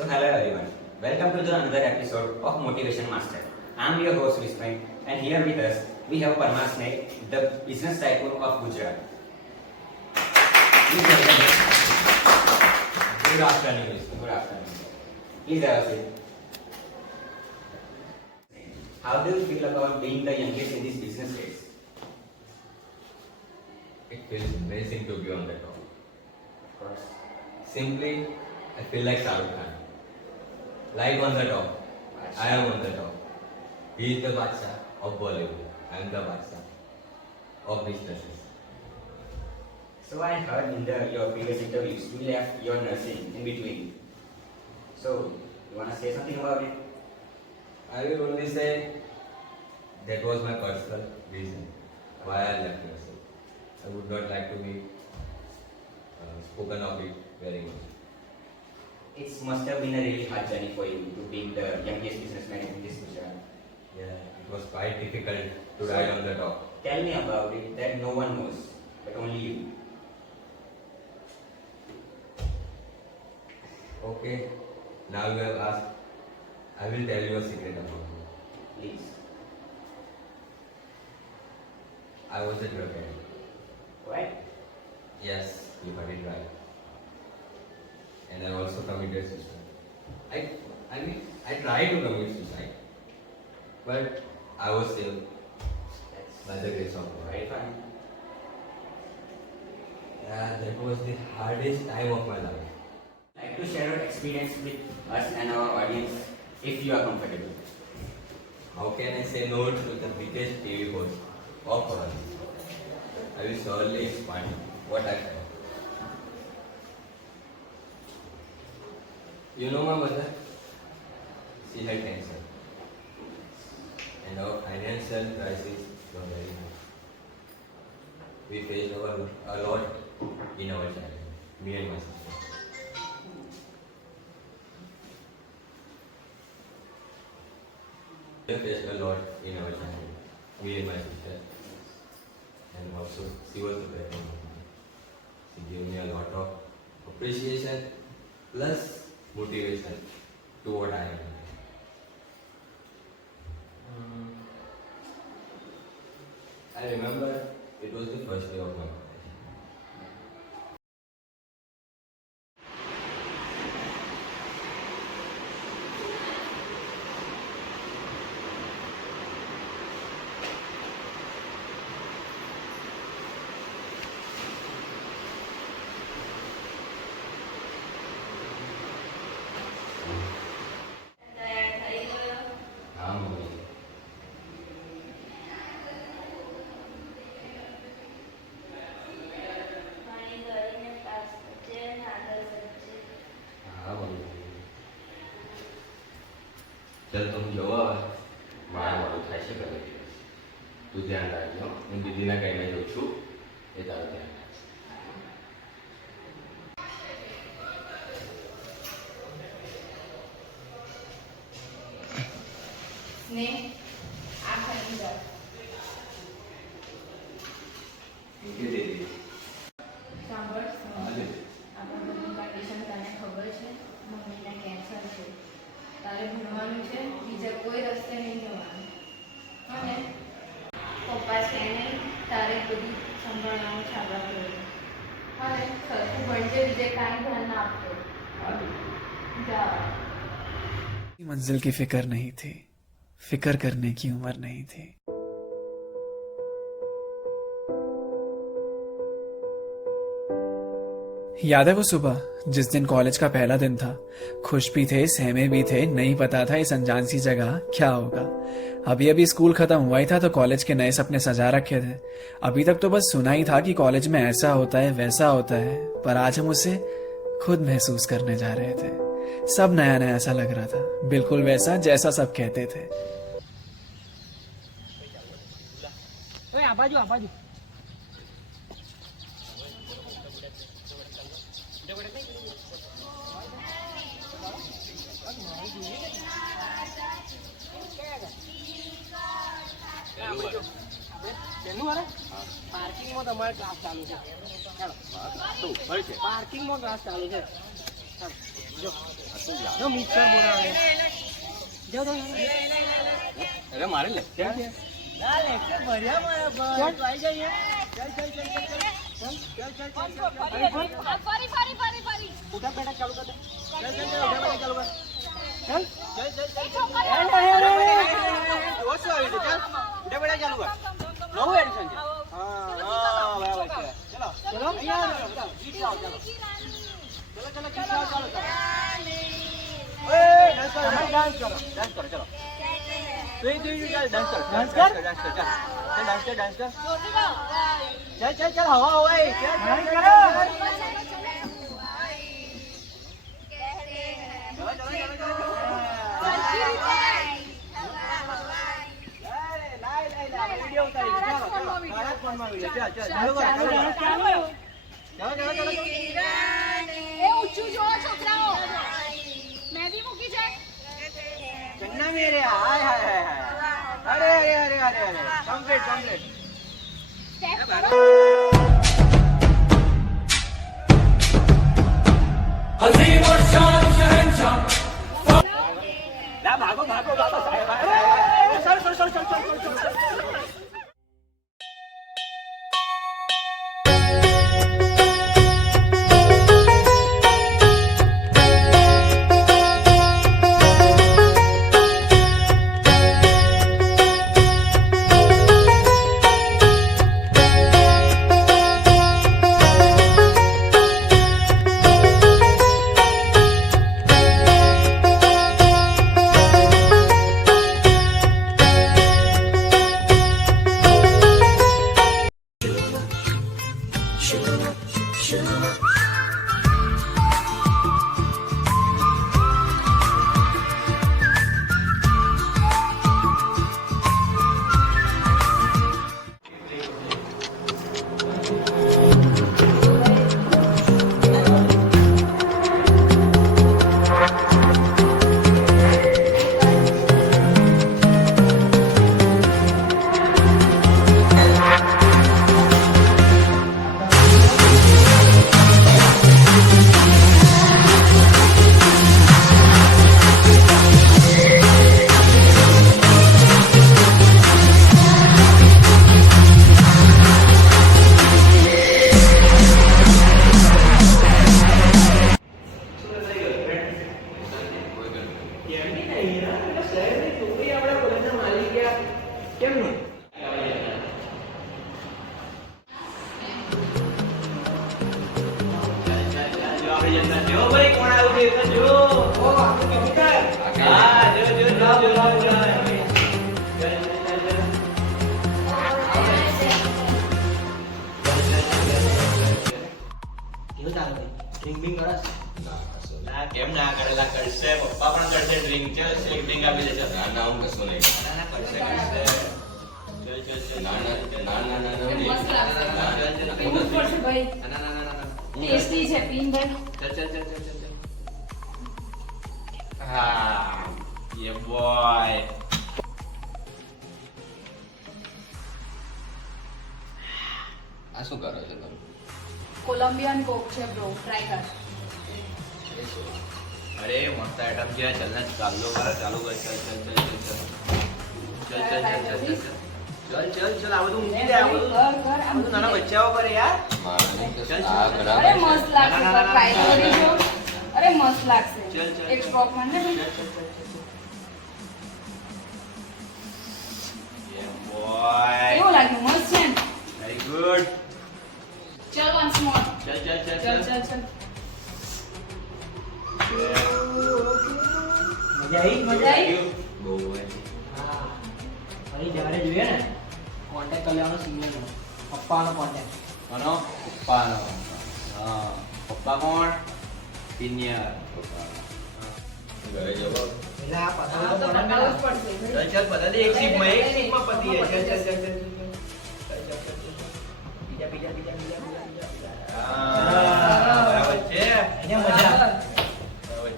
So hello everyone, welcome to the another episode of Motivation Master. I am your host Vismay, and here with us we have Parmas Naik, the business tycoon of Gujarat. Please welcome him. Good afternoon, Vismay. Good afternoon. Please have a seat. How do you feel about being the youngest in this business race? It feels amazing to be on the top. Of course. Simply, I feel like Shah Rukh Khan. Like on the top. I am on the top. He is the Badshah of Bollywood. I am the Badshah of businesses. So I heard in your previous interviews you left your nursing in between. So you wanna say something about it? I will only say that was my personal reason why I left nursing. I would not like to be spoken of it very much. It must have been a really hard journey for you to being the youngest businessman in this Gujarat. Yeah, it was quite difficult to ride on the top. Tell me about it that no one knows, but only you. Okay, now you have asked. I will tell you a secret about me. Please. I was a drug addict. What? Yes, you heard it right. And I also committed suicide. I tried to commit suicide, but I was saved by the grace of God. Very fine. Yeah, that was the hardest time of my life. Like to share your experience with us and our audience if you are comfortable. How can I say no to the biggest TV host of all? I will surely expand what I can. You know my mother? She had cancer. And our financial crisis was very high. We faced a lot in our childhood, me and my sister. We faced a lot in our childhood, me and my sister. And also, she was the parent of me. She gave me a lot of appreciation plus motivation to what I am doing. I remember it was the first day of my college. हाँ mummy हाँ mummy चल तुम જોવો મારા મોડું થાય છે ઘરે તું ધ્યાન રાખજો હું દીદીને કહીને જઉં છું એ તારું ધ્યાન રાખશે ને આ ખરીદો કે દીદી સાંભળ હા દીદી આપણા ઘરની કન્ડિશન તને ખબર છે મમ્મીને કેન્સર છે તારે ભણવાનું છે બીજા કોઈ રસ્તે નહીં જવાનું અને પપ્પા છે નહીં તારે બધું સંભાળવાનું છે આપણા ઘરે અને સરખું ભણજે બીજે કાંઈ ધ્યાન ના આપતો હા દીદી જા मंजिल की फिक्र नहीं थी फिक्र करने की उम्र नहीं थी याद है वो सुबह जिस दिन कॉलेज का पहला दिन था खुश भी थे सहमे भी थे नहीं पता था इस अनजान सी जगह क्या होगा अभी अभी स्कूल खत्म हुआ ही था तो कॉलेज के नए सपने सजा रखे थे अभी तक तो बस सुना ही था कि कॉलेज में ऐसा होता है वैसा होता है पर आज हम उसे खुद महसूस करने जा रहे थे सब नया नया ऐसा लग रहा था बिल्कुल वैसा जैसा सब कहते थे આ બાજુ પાર્કિંગમાં તમારે ક્લાસ ચાલુ છે પાર્કિંગમાં ક્લાસ ચાલુ છે જો મિક્સર બોલાવે જાઓ અરે મારે લેક્ચર છે. ના લેક્ચર ભર્યા મારા બસ તો આવી જાય ચાલ ચાલ ચાલ ચાલ ચાલ ચાલ ઉઠા બેઠા ચાલુ કર દે ચાલ ચાલ ચાલ ઉઠા બેઠા ચાલુ કર ચાલ ચાલ ચાલ ઓછો આવી છે ચાલ ઉઠા બેઠા ચાલુ કર નવું એડિશન છે હા બરાબર છે ચલો ચલો અહીંયા આવો ચાલો ગીત ગાઓ ચાલો ચલો ચલો ગીત ગાઓ ચાલો ઓય ડાન્સ કરો ચલો તું ચાલ ડાન્સ કર ચાલ ડાન્સ કર ચાલ હવા હવાઈ ચાલ વિડિયો ઉતારી ચાલો તારા ફોનમાં વિડિયો ચાલ ચાલો એ ઊંચું જોવો છોકરાઓ મહેંદી મૂકી છે ચન્ના મેરે હાય હાય હાય અરે કમ્પ્લીટ સ્ટેપ કરો લા ભાગો સાહેબ સર કેમ ના કરેલા કરશે પપ્પા પણ કરશે ડ્રિંક ચાલશે એક ડ્રિંક આપી દેશે ના હું કશું નહીં કરશે ટેસ્ટી છે પીન ભાઈ હા યે બોય આ શું કરો છો તમે કોલંબિયન કોક છે બ્રો ટ્રાય કર અરે મસ્ત આઈટમ છે ચાલ ને ચાલુ કર ચાલુ કર ચાલ આ બધું મૂકી દે આ બધું નાના બચ્ચાઓ કરે યાર અરે મસ્ત લાગશે ટ્રાય કરી જો અરે મસ્ત લાગશે ચલ. એક સ્ટ્રોક માં ને ભાઈ યે બોય કેવું લાગ્યું મસ્ત છે ને વેરી ગુડ ચલ વન્સ મોર ચલ મજા આવી બહુ હા ફરી જ્યારે જોઈએ ને કોન્ટેક્ટ કરી લેવાનો સિનિયરનો પપ્પાનો કોન્ટેક્ટ કોનો પપ્પાનો હા પપ્પા કોણ સિનિયર ઘરે જવો એટલે આ પતાવો તો તો મને બતાવવું જ પડશે ચાલ બધા એક સીટમાં પતી જાય ચાલ બીજા બરાબર છે એને મજા બરાબર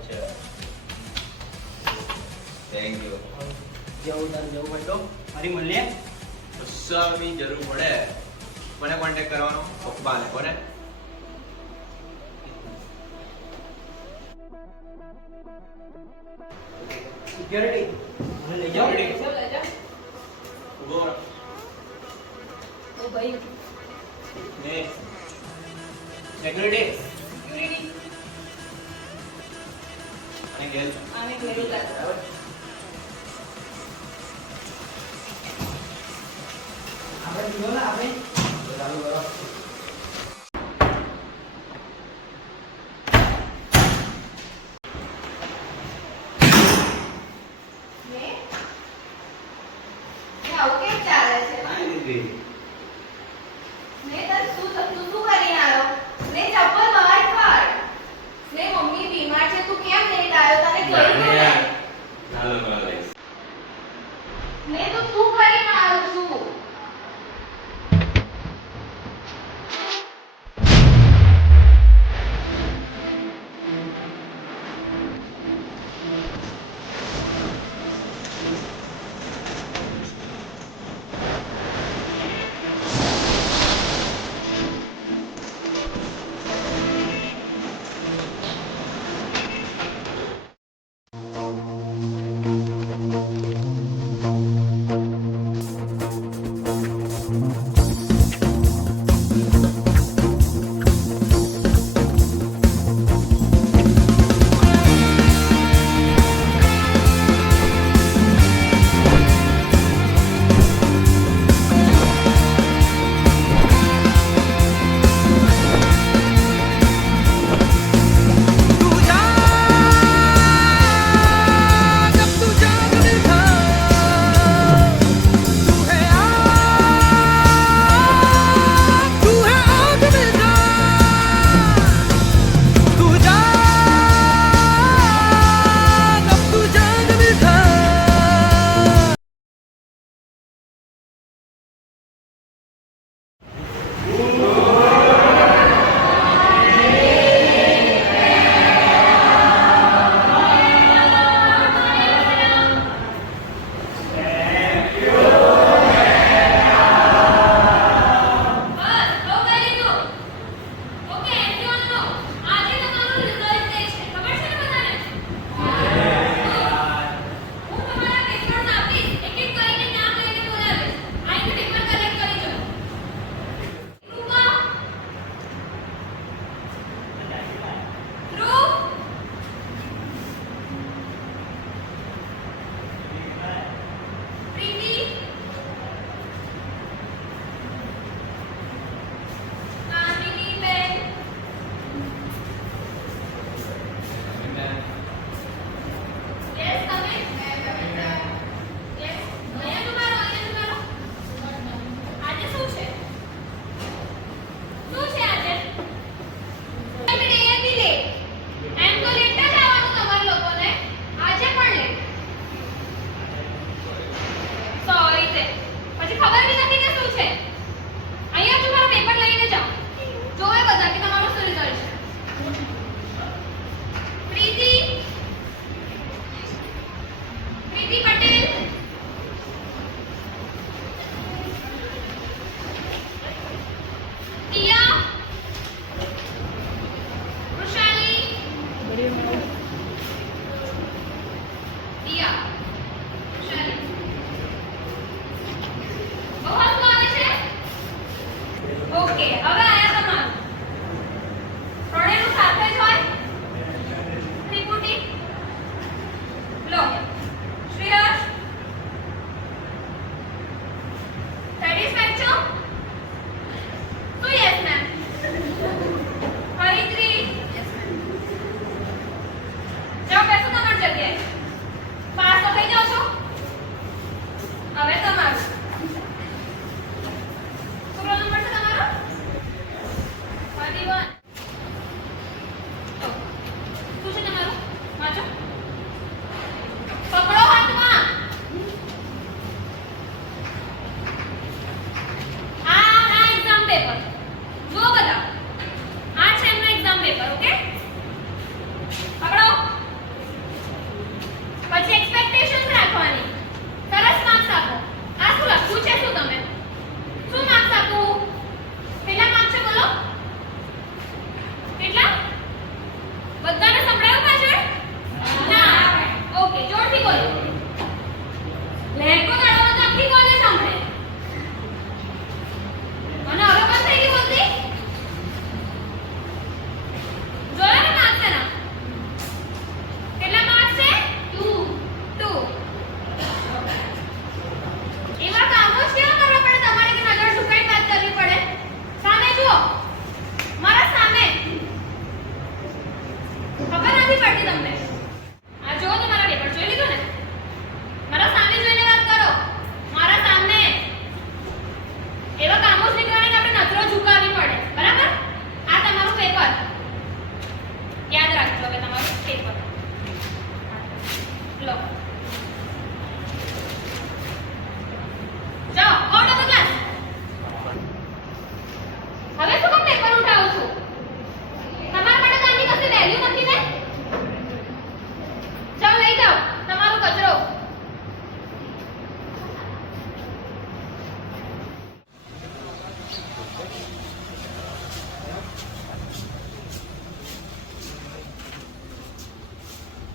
છે થેન્ક યુ જવું હોય તો ફરી મળીએ કશાની જરૂર પડે કોને કોન્ટેક્ટ કરવાનો પપ્પાને કોને સિક્યોરિટી મને લઈ જાઓ ઉભો રહો ઓ ભાઈ ને સિક્યોરિટી અને ગેલ આને ઘેરું લાગે બરાબર આપણે પીવો ને આપણે ચાલુ કરો ને આવું કેમ ચાલે છે કાંઈ નથી ને તને તું શું કરીને આવ્યો ને ચપ્પલ બહાર કાઢ ને મમ્મી બીમાર છે તું કેમ લેટ આવ્યો તને કહ્યું તો ને. નાનો બોલાય ને તું શું કરીને આવ્યો છું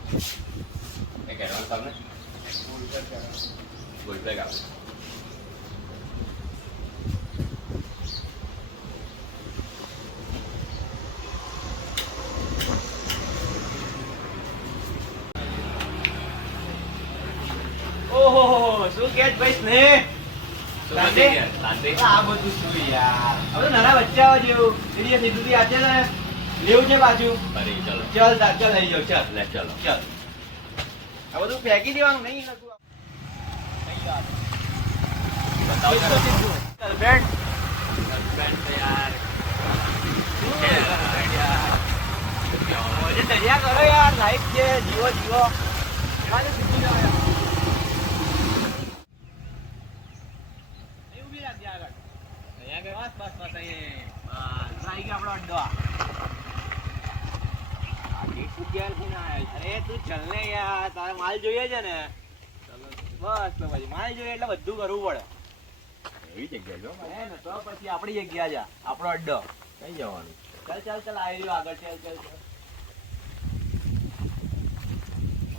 એક એડવાન્સ આપને ગોલ્ડ બેગ આપો. ઓહો શું કે ભાઈ સ્નેહ શાંતિ યાર, શાંતિ. આ બધું શું યાર હવે નાના બચ્ચાઓ જેવું એની સીધું આજે ને લેવું છે પાછું અરે ચલો ચાલ ચાલ લઈ જાઓ ચાલ લે ચલો. ચાલ આ બધું ફેંકી દેવાનું નહીં નતું બતાવો ને. ગર્લફ્રેન્ડ Girlfriend તો યાર મોજે દરિયા કરો યાર લાઈફ છે જીવો જીવો એમાં તો સીધું જવાય અહીં ઊભી રાખજે આગળ બસ બસ બસ અહીં બસ આવી ગયો આપણો અડ્ડો આ કેટલું ક્યારથી ના આવ્યો છે? અરે તું ચલ ને યાર તારે માલ જોઈએ છે ને બસ તો પછી માલ જોઈએ એટલે બધું કરવું પડે એવી જગ્યા જો હે ને તો પછી આપણી જગ્યા છે આપણો અડ્ડો કઈ જવાનું? ચાલ ચાલ ચાલ આવી રહ્યો આગળ ચાલ ચાલ ચાલ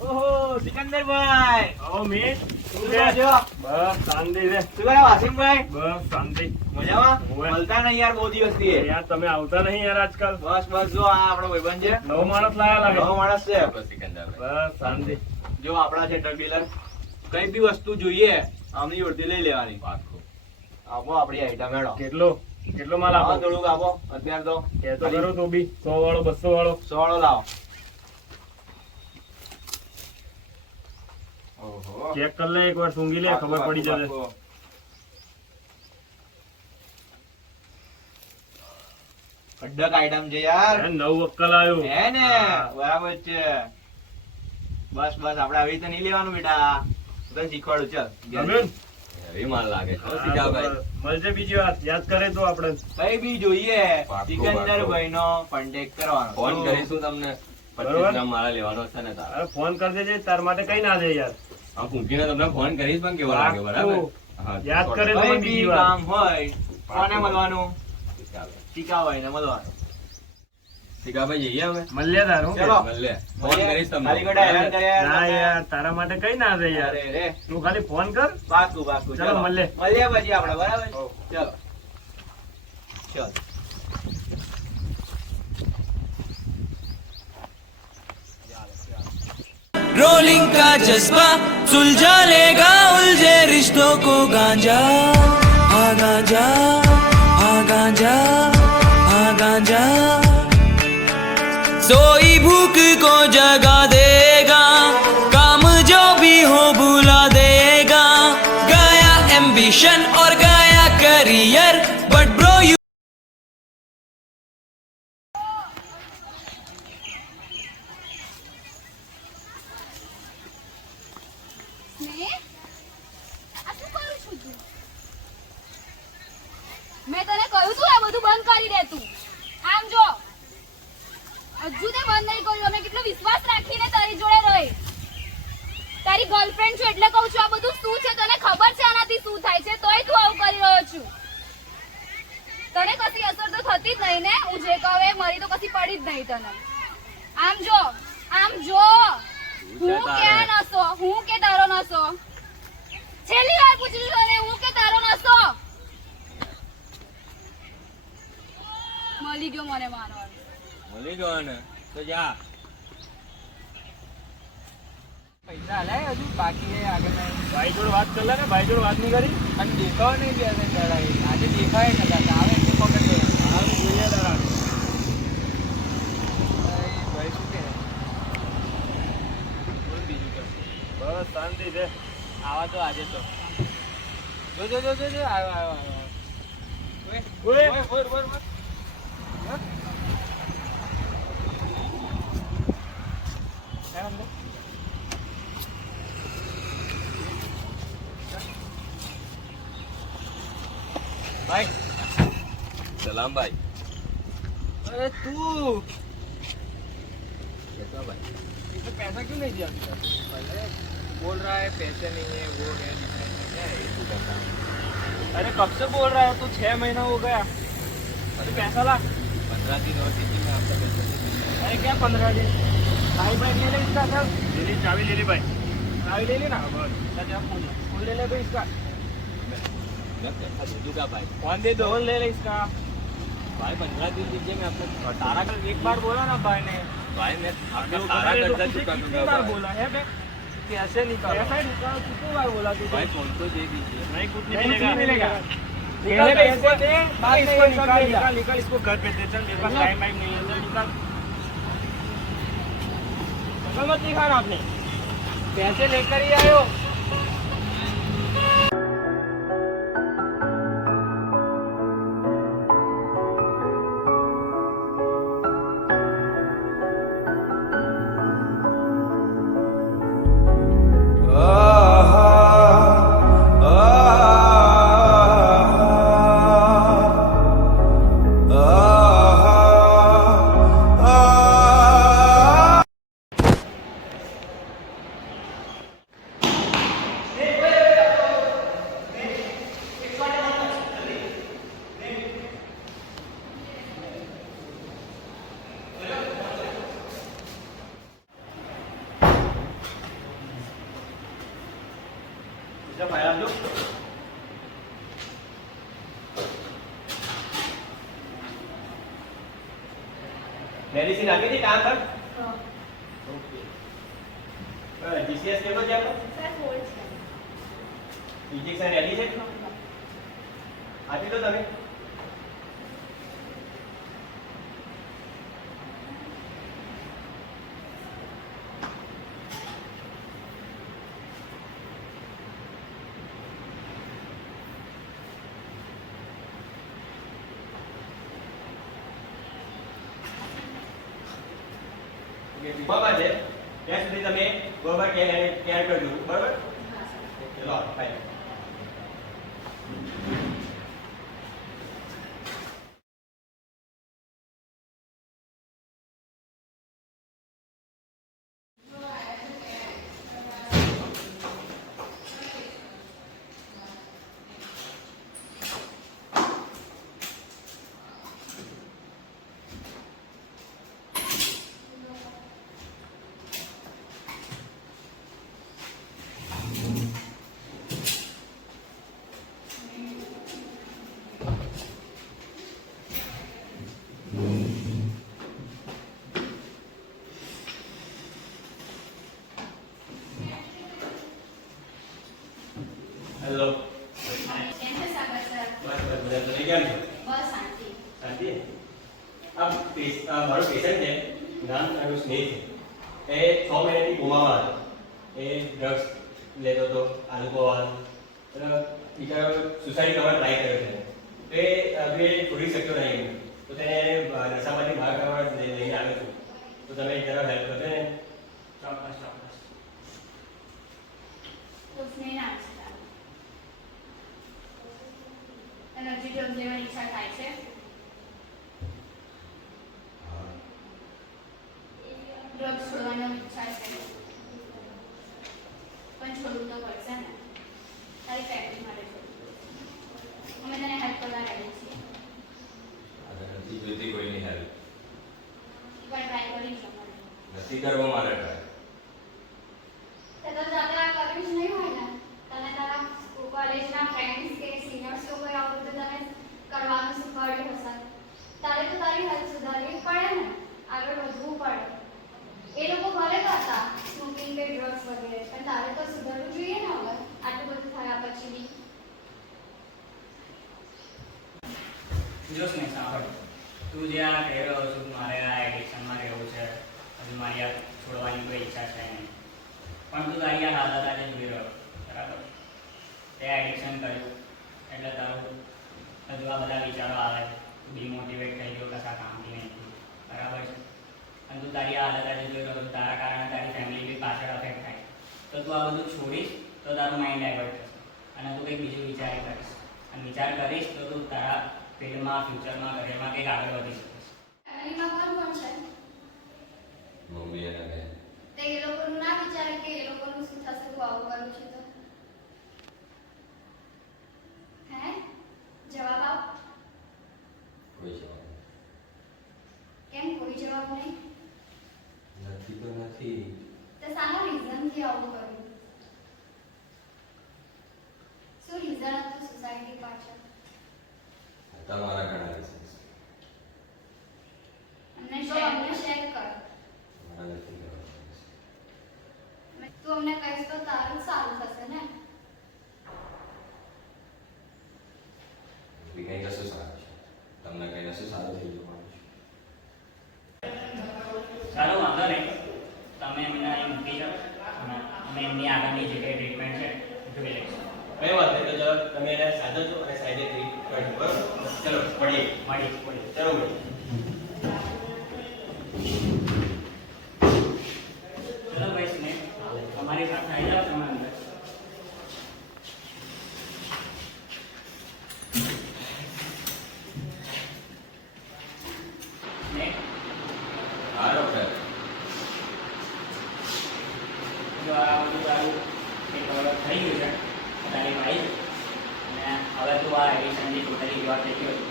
ઓહો સિકંદરભાઈ ઓ મીત શું કરો છો? બસ શાંતિ છે. શું કરે વાસીમભાઈ બસ શાંતિ. મજામાં હોવે. મળતા નહીં યાર બહુ દિવસથી યાર તમે આવતા નહીં યાર આજકાલ. બસ બસ જો આ આપણો ભાઈબંધ છે નવો માણસ લાયા લાગે. નવો માણસ છે આપણો સિકંદરભાઈ. બસ શાંતિ. જો આપણા છે ટ્રક ડીલર કઈ બી વસ્તુ જોઈએ આમની જોડથી લઈ લેવાની પાક્કું. આપો આપણી આઈટમ હેડો કેટલો માલ આવો આપો? થોડુંક આપો અત્યારે તો કહેતો ખરો તું બી 100 વાળો 200 વાળો. 100 વાળો લાવો ઓહો ચેક કર લે એકવાર સૂંઘી લે ખબર પડી જશે. અડ્ડક આઈટમ છે યાર હે, નવું અક્કલ આવ્યું. હે ને હા. બરાબર છે બસ બસ આપણે આવી રીતે નહીં લેવાનું બેટા હું તને શીખવાડું ચાલ ગમ્યું ને? એવી માલ લાગે છે હો હા, સિકાભાઈ. તો મળશે બીજી વાર યાદ કરે તો આપણે. કઈ બી જોઈએ પાક્કું, સિકંદરભાઈ નો કોન્ટેક્ટ કરવાનો ફોન કરીશું તમને. બરોબર. 25 ગ્રામ મારા લેવાનો છે ને તારા. અરે ફોન કરી દેજે તાર માટે કઈ ના દે યાર. હા પૂછીને તમને ફોન કરીશ પણ કેવો લાગે બરાબર. હા, યાદ કરે તો કઈ બીજી બી વાર. કામ હોય કોને મળવાનું સિકાભાઈ. શીખાવાય ને મળવાનું સિકાભાઈ જઈએ હવે. મળીએ તાર હું કે? ચલો. મળીએ. ફોન કરીશ તમને. ખાલી ગોડા હેરાન કર્યા ના યાર યાર તારા માટે કઈ ના દે યાર. અરે રે તું ખાલી ફોન કર. પાકું પાકું ચલો, ચલો મળીએ. મળીએ પછી આપણે બરાબર ચલો ચલો रोलिंग का जज्बा सुलझा लेगा उलझे रिश्तों को गांजा हाँ गांजा हाँ गांजा हाँ गांजा सोई भूख को जगा देगा काम जो भी हो भुला देगा गया एम्बिशन और गया करियर बट ब्रो यू સ્નેહ આ શું કરું છું તું મેં તને કહ્યું તું આ બધું બંધ કરી દે તું આમ જો હજુ તે બંધ નહીં કર્યું અમે કેટલો વિશ્વાસ રાખીને તારી જોડે રહી તારી ગર્લફ્રેન્ડ છું એટલે કહું છું આ બધું શું છે તને ખબર છે આનાથી શું થાય છે તોય તું આવું કરી રહ્યો છું તને કશી અસર તો થતી જ નહીં ને હું જે કહું એ મારી તો કશી પડી જ નહીં તને આમ જો હું કે નસો હું કે તારો નસો છેલ્લી વાર પૂછું છું તને હું કે તારો નસો મળી ગયો મને માનવાનો મળી ગયો ને તો જા. પૈસા લે હજુ બાકી છે આગળ ભાઈ જોડે વાત કર લે ને ભાઈ જોડે વાત નહીં કરી. અને દેખાવ નહીં બે આજે દેખાય કદાચ આવે એટલે પકડ લે હાલ જોઈએ તારા. ભાઈ શું કે બોલ બીજું કે બસ શાંતિ છે. આવા તો આજે તો જો આવ્યો ઓય. બોલ भाई સલામ ભાઈ. अरे तू कैसा भाई? इसे पैसा क्यों नहीं दिया अभी तक? बोल रहा है पैसे नहीं है वो है क्या है ये तू करता है? अरे कब से बोल रहा है तू 6 महीना हो गया अरे पैसा ला 15 दिन और किसी में आपका पैसा नहीं अरे क्या 15 दिन बाइक बाइक ले ले इसका चल ले ली चाबी ले ली भाई चाबी ले ली ना बस चल जा फोन ले ले भाई इसका मैं पैसा दे दूंगा भाई फोन दे दो फोन ले ले इसका भाई 15 दिन दीजिए मैं आपको तारा कल एक बार बोला ना भाई ने भाई मैं आपका जो सारा करे तो कर्जा तुझे चुका कितनी दूंगा बार भाई बोला है बे कैसे निकाल ऐसा ही निकाल कितनी बार बोला तुझे भाई फोन तो दे दीजिए नहीं कुछ नहीं नहीं मिलेगा मिलेगा निकाल पैसे दे बाद में ये सब निकाल ले जा निकाल निकाल इसको घर पे दे चल मेरे पास टाइम वाइम नहीं है चल निकाल शक्ल मत दिखाना आपने पैसे लेकर ही आयो जब भाई आप लोग मेडिसिन आगे थी कहाँ तक जीसीएस केबल क्या इंजेक्शन रेडी है આપી દો તમે બાબા છે ત્યાં સુધી તમે બરાબર કેર કરજો બરાબર ચલો બાય હેલો કેમ છે સાગર સર? બસ બસ બધા તમે કેમ છો બસ શાંતિ. શાંતિ મારો પેશન્ટ છે નામ એનું સ્નેહ છે એ 6 મહિનાથી કોમામાં હતો એ ડ્રગ્સ લેતો હતો આલ્કોહોલ બિચારો સુસાઇડ કરવા ટ્રાય કર્યો છે તો એ હવે છોડી શકતો નહીં તો તેને નશામાંથી બહાર કાઢવા લઈને આવ્યો છું તો તમે જરા હેલ્પ કરજો ને ચોક્કસ ચોક્કસ તો સ્નેહ નામ છે તારું. તને હજી ડ્રગ્સ લેવાની ઈચ્છા થાય છે? ડ્રગ્સ છોડવાની ઈચ્છા છે પણ છોડવું તો પડશે ને. તારી ફેમિલી માટે છોડવું. અમે તને હેલ્પ કરવા રેડી છીએ. નથી જોઈતી કોઈની હેલ્પ એકવાર ટ્રાય કરી શકો. નથી કરવા મારે ટ્રાય તે તો જાતે આ કર્યું જ નહીં હોય ને. તને તારા કોલેજના ફ્રેન્ડ્સ કે સિનિયર્સ લોકોએ આવું બધું તને કરવાનું શીખવાડ્યું હશે. તારે તો તારી હેલ્થ સુધારવી પડે ને, આગળ વધવું પડે. એ લોકો ભલે કરતા સ્મોકિંગ કે ડ્રગ્સ વગેરે, પણ તારે તો સુધરવું જોઈએ ને હવે આટલું બધું થયા પછી બી. જોશ નહીં સાંભળ, તું જે આ કહી રહ્યો છું મારે આ એડિક્શનમાં રહેવું છે, હજુ મારી આ છોડવાની કોઈ ઈચ્છા છે નહીં, પણ તું તારી આ હાલત આજે જોઈ રહ્યો બરાબર. તે એડિક્શન કર્યું એટલે તારું હજુ આ બધા વિચારો આવે, તું ડિમોટિવેટ થઈ ગયો, કશા કામથી નહીં બરાબર છે. અને તું તારી આ હાલત આજે જોઈ રહ્યો છું, તારા કારણે તારી ફેમિલી બી પાછળ અફેક્ટ થાય, તો તું આ બધું છોડીશ તો તારું માઇન્ડ ડાયવર્ટ થશે અને તું કંઈક બીજું વિચાર કરીશ, અને વિચાર કરીશ તો તું તારા ફિલ્ડમાં, ફ્યુચરમાં, કરિયરમાં કંઈક આગળ વધી શકીશ. ફેમિલીમાં કોણ કોણ છે? મમ્મી અને બેન તે એ લોકોનું ના વિચારે કે એ લોકોનું શું થશે તું આવું કરું છે તો? હે? જવાબ આપ. કોઈ જવાબ કેમ કોઈ જવાબ નહીં? નથી તો નથી શાના રીઝનથી આવું કર્યું? શું રીઝન હતું સોસાયટી પાછળ? તમારા ઘણા reasons. અમને શેર કર. મારા નથી કહેવાના. તું અમને કહીશ તો તારું જ સારું થશે ને? બી કંઈ કશું સારું છે. તમને કંઈ કશું સારું થઈ જવાનું છે. સારું, વાંધો નહીં. તમે એમને અહીં મૂકી જાઓ અને અમે એમની આગળની જે કંઈ ટ્રીટમેન્ટ છે એ જોઈ લઈશું. કઈ વાત નહીં, તો ચલો તમે એને સાચવજો અને સાઈડે ટ્રીટ કરજો, બરોબર? ચલો મળીએ. મળીએ. ચલો મળીએ. ચલો ભાઈ સ્નેહ, અમારી સાથે આવી જાઓ તમે અંદર. સ્નેહ, હા ડૉક્ટર. જો આ બધું તારું એક વર્ષ થઈ ગયું છે તારી ભાઈ, અને હવે તું આ એડિશનથી ટોટલી ક્યોર થઈ ગયો છે.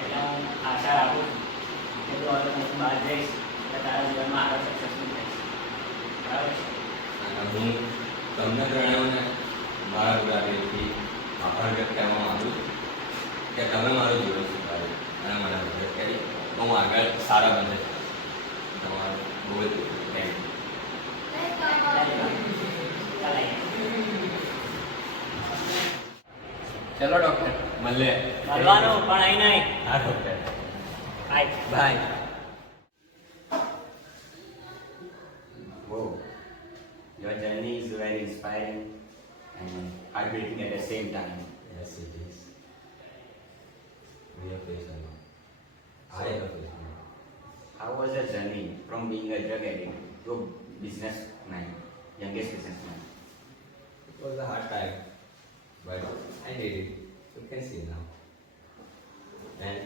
એટલે હું આશા રાખું છું કે તું હવે હું બહાર જઈશ એટલે તારા જીવનમાં આગળ સક્સેસફુલ થઈશ. બરાબર છે? અને હું તમને ત્રણેયને મારા ગુજરાતીથી આભાર વ્યક્ત કરવા માંગુ છું કે તમે મારું જીવન સુધાર્યું અને મને મદદ કરી તો હું આગળ સારા બને. તમારું બહુ જ થેન્ક યુ. ચલો ડૉક્ટર, મળીએ. મળવાનું પણ અહીં નહીં. હા doctor, bye. Bye. Whoa, your journey is very inspiring and heartbreaking at the same time. Yes, it is. We are faced now. I have faced now. How was the journey from being a drug addict to a businessman, youngest businessman? It was a hard time, but I did it. You can see now. And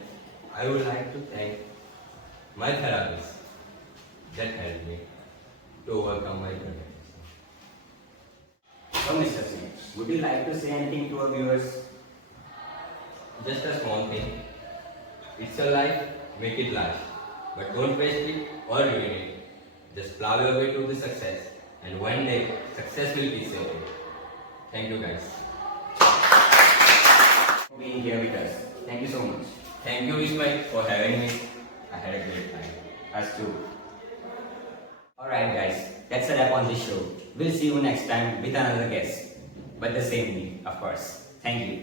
I would like to thank my therapist that helped me to overcome my drug addiction. So, Mr. Singh, would you like to say anything to our viewers? Just a small thing. It's your life, make it last. But don't waste it or ruin it. Just plow your way to the success, and one day success will be certain. Thank you guys. For being here with us. Thank you so much. Thank you Vishmay for having me. I had a great time. Us too. Alright guys, that's a wrap on this show. We'll see you next time with another guest. But the same name, of course. Thank you.